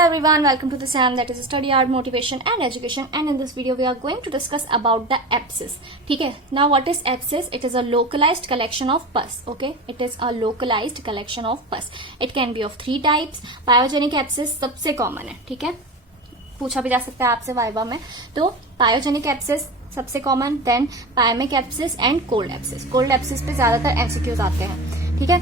Hello everyone, welcome to the SAM, that is Study Art, Motivation and Education, and in this video we are going to discuss about the abscess. ठीक है, now what is abscess? It is a localized collection of pus. Okay, it is a localized collection of pus. It can be of 3 types. Pyogenic abscess सबसे common है. ठीक है, पूछा भी जा सकता है आपसे वाइवा में. तो पायोजेनिक एब्सेस सबसे common, then pyaemic abscess and cold abscess. Cold abscess पे ज्यादातर एमसीक्यूज आते हैं. ठीक है,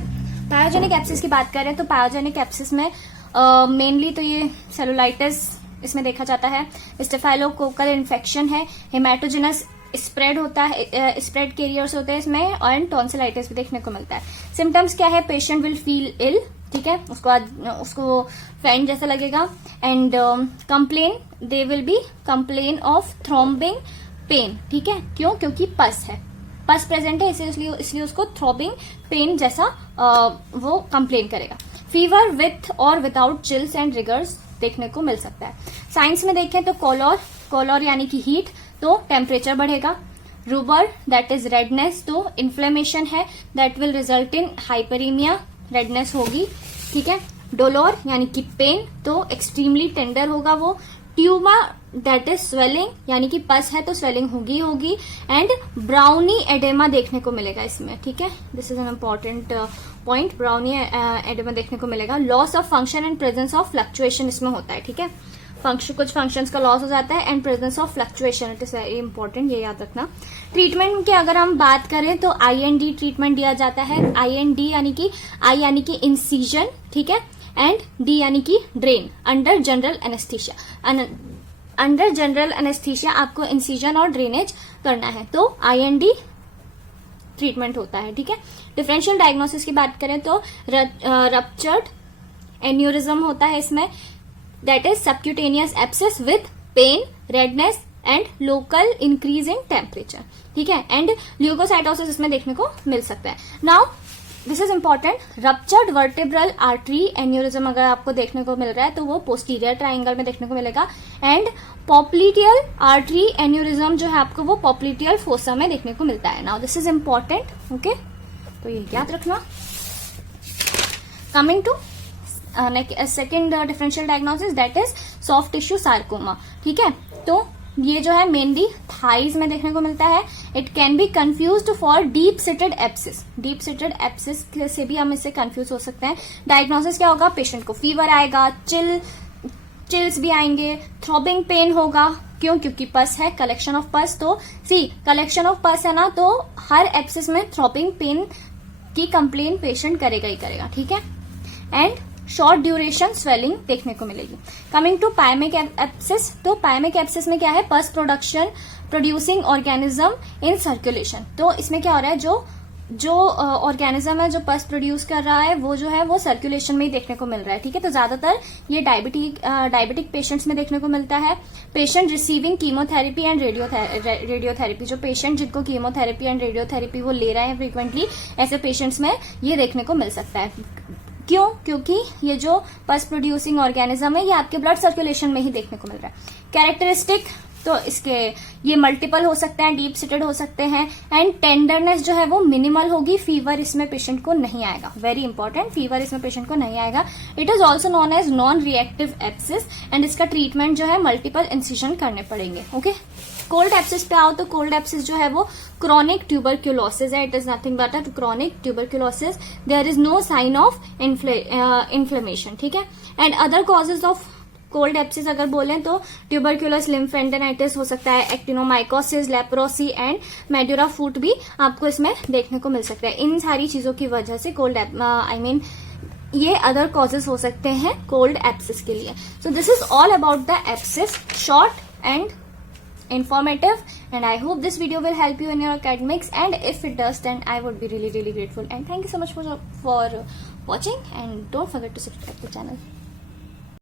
पायोजेनिक एब्सेस की बात करें तो पायोजेनिक एब्सेस में मेनली तो ये सेलुलाइटिस इसमें देखा जाता है, स्टेफाइलोकोकल इन्फेक्शन है, हेमाटोजेनस स्प्रेड होता है, स्प्रेड कैरियर्स होते हैं इसमें, और टॉन्सिलाइटिस भी देखने को मिलता है. सिम्टम्स क्या है? Patient will feel ill. ठीक है, उसको फैन जैसा लगेगा. And complain, they will be complain of throbbing pain. ठीक है, क्यों? क्योंकि पस है, पस प्रेजेंट है, इसलिए उसको थ्रोबिंग पेन जैसा वो कंप्लेन करेगा. फीवर विथ और विदाउट चिल्स एंड रिगर्स देखने को मिल सकता है. साइंस में देखें तो कोलोर यानी कि हीट, तो टेम्परेचर बढ़ेगा. रूबर दैट इज रेडनेस, तो इन्फ्लेमेशन है, that will result in hyperaemia, redness होगी. ठीक है, डोलोर यानी कि पेन, तो एक्सट्रीमली टेंडर होगा वो. ट्यूमा दैट इज स्वेलिंग, यानी कि पस है तो स्वेलिंग होगी. एंड ब्राउनी एडेमा देखने को मिलेगा इसमें. ठीक है, this is an important point. Brownie oedema देखने को मिलेगा. Loss of function and presence of fluctuation इसमें होता है. ठीक है, कुछ फंक्शंस का लॉस हो जाता है and presence of fluctuation, it is very important, ये याद रखना. ट्रीटमेंट की अगर हम बात करें तो IND ट्रीटमेंट दिया जाता है. IND यानी कि I यानी कि इंसिजन, ठीक है, एंड D यानी कि drain, under general anaesthesia. Under general anaesthesia आपको इंसिजन और ड्रेनेज करना है, तो IND ट्रीटमेंट होता है. ठीक है, डिफरेंशियल डायग्नोसिस की बात करें तो रप्चर्ड एन्यूरिज्म होता है इसमें, that is subcutaneous abscess with pain, redness and local increase in temperature. ठीक है, एंड ल्यूकोसाइटोसिस इसमें देखने को मिल सकता है. Now this is important. Ruptured vertebral artery aneurysm अगर आपको देखने को मिल रहा है तो वो पोस्टीरियर ट्राइंगल में देखने को मिलेगा. एंड पॉप्लिटियल आर्टरी एन्यूरिज्म जो है आपको वो पॉप्लिटियल फोसा में देखने को मिलता है. Now this is important. Okay, तो ये याद रखना. Coming to second differential diagnosis, that is soft tissue sarcoma. ठीक है, तो ये जो है मेनली थाइज में देखने को मिलता है. It can be confused for deep seated abscess. Deep seated abscess से भी हम इससे कंफ्यूज हो सकते हैं. डायग्नोसिस क्या होगा? पेशेंट को फीवर आएगा, चिल्स भी आएंगे, थ्रोबिंग पेन होगा. क्यों? क्योंकि पस है, कलेक्शन ऑफ पस. तो कलेक्शन ऑफ पस है ना, तो हर एब्सिस में थ्रोबिंग पेन की कंप्लेन पेशेंट करेगा ही करेगा. ठीक है, एंड शॉर्ट ड्यूरेशन स्वेलिंग देखने को मिलेगी. कमिंग टू पायमिक एब्सेस, तो पायमिक एब्सेस में क्या है? पस प्रोड्यूसिंग ऑर्गेनिज्म इन सर्कुलेशन. तो इसमें क्या हो रहा है? जो ऑर्गेनिज्म है जो पस प्रोड्यूस कर रहा है वो जो है वो सर्कुलेशन में ही देखने को मिल रहा है. ठीक है, तो ज्यादातर ये डायबिटिक पेशेंट्स में देखने को मिलता है. Patient receiving chemotherapy and radiotherapy, जो पेशेंट जिनको कीमोथेरेपी एंड रेडियोथेरेपी वो ले रहे हैं फ्रीक्वेंटली, ऐसे पेशेंट्स में ये देखने को मिल सकता है. क्यों? क्योंकि ये जो पस प्रोड्यूसिंग ऑर्गेनिज्म है ये आपके ब्लड सर्कुलेशन में ही देखने को मिल रहा है. कैरेक्टरिस्टिक, तो इसके ये मल्टीपल हो सकते हैं, डीप सिटेड हो सकते हैं. एंड टेंडरनेस जो है वो मिनिमल होगी. फीवर इसमें पेशेंट को नहीं आएगा. वेरी इंपॉर्टेंट, फीवर इसमें पेशेंट को नहीं आएगा. It is also non as non reactive abscess and इसका ट्रीटमेंट जो है मल्टीपल इंसिजन करने पड़ेंगे. ओके, कोल्ड एब्सिस पे आओ तो कोल्ड एब्सिस जो है वो क्रॉनिक ट्यूबरक्यूलोसिस है. It is nothing but a chronic tuberculosis. There is no sign of inflammation. ठीक है, and other causes of cold abscess अगर बोलें तो ट्यूबरक्यूलस लिम्फेडेनाइटिस हो सकता है, actinomycosis, leprosy and Madura foot भी आपको इसमें देखने को मिल सकता है. इन सारी चीजों की वजह से कोल्ड ये अदर कॉजेज हो सकते हैं कोल्ड एब्सिस के लिए. So this is all about the abscess, short and informative, and I hope this video will help you in your academics, and if it does then I would be really grateful. And thank you so much for watching, and don't forget to subscribe to the channel.